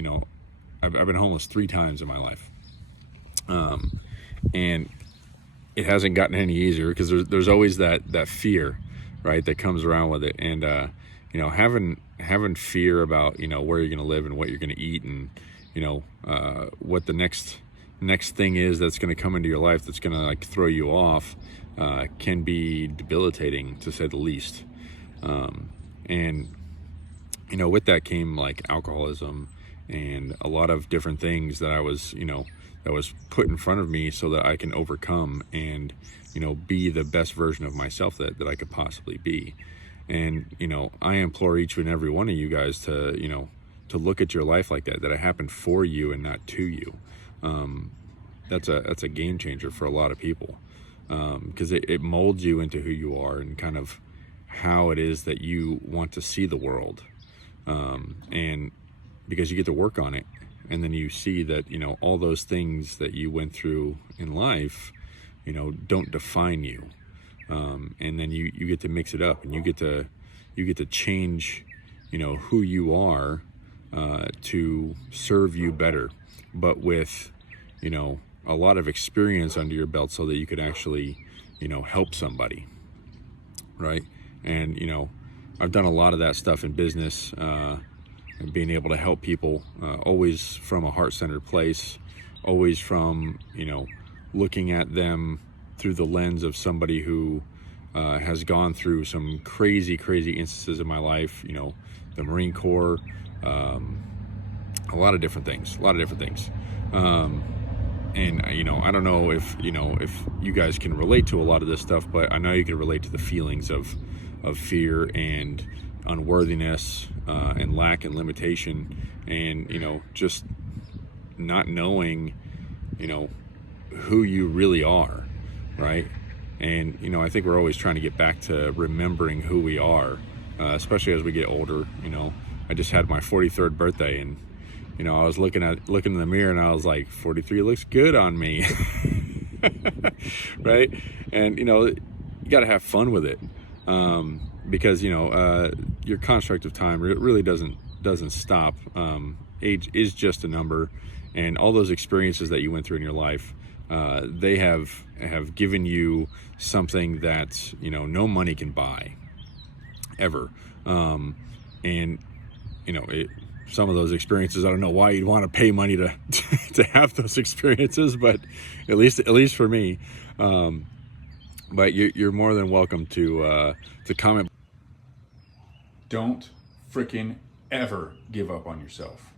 you know, I've been homeless 3 times in my life. And it hasn't gotten any easier because there's always that fear, right, that comes around with it. And, you know, having fear about, you know, where you're going to live and what you're going to eat and, you know, what the next thing is that's going to come into your life that's going to like throw you off, can be debilitating to say the least. And, you know, with that came like alcoholism and a lot of different things that I was, you know, that was put in front of me so that I can overcome and, you know, be the best version of myself that I could possibly be. And, you know, I implore each and every one of you guys to, you know, to look at your life like that it happened for you and not to you. That's a game changer for a lot of people, because it molds you into who you are and kind of how it is that you want to see the world. And because you get to work on it, and then you see that, you know, all those things that you went through in life, you know, don't define you. And then you get to mix it up and you get to change, you know, who you are, to serve you better, but with, you know, a lot of experience under your belt so that you could actually, you know, help somebody. Right. And, you know, I've done a lot of that stuff in business, and being able to help people, always from a heart-centered place, always from, you know, looking at them through the lens of somebody who has gone through some crazy instances in my life, you know, the Marine Corps, a lot of different things. And, you know, I don't know if you guys can relate to a lot of this stuff, but I know you can relate to the feelings of fear and unworthiness, and lack and limitation, and, you know, just not knowing, you know, who you really are, right? And, you know, I think we're always trying to get back to remembering who we are, especially as we get older. You know, I just had my 43rd birthday, and, you know, I was looking in the mirror and I was like, 43 looks good on me. Right? And, you know, you got to have fun with it. Because, you know, your construct of time really doesn't stop. Age is just a number, and all those experiences that you went through in your life, they have given you something that, you know, no money can buy ever. And, you know, some of those experiences, I don't know why you'd want to pay money to to have those experiences, but at least for me. But you're more than welcome to comment. Don't freaking ever give up on yourself.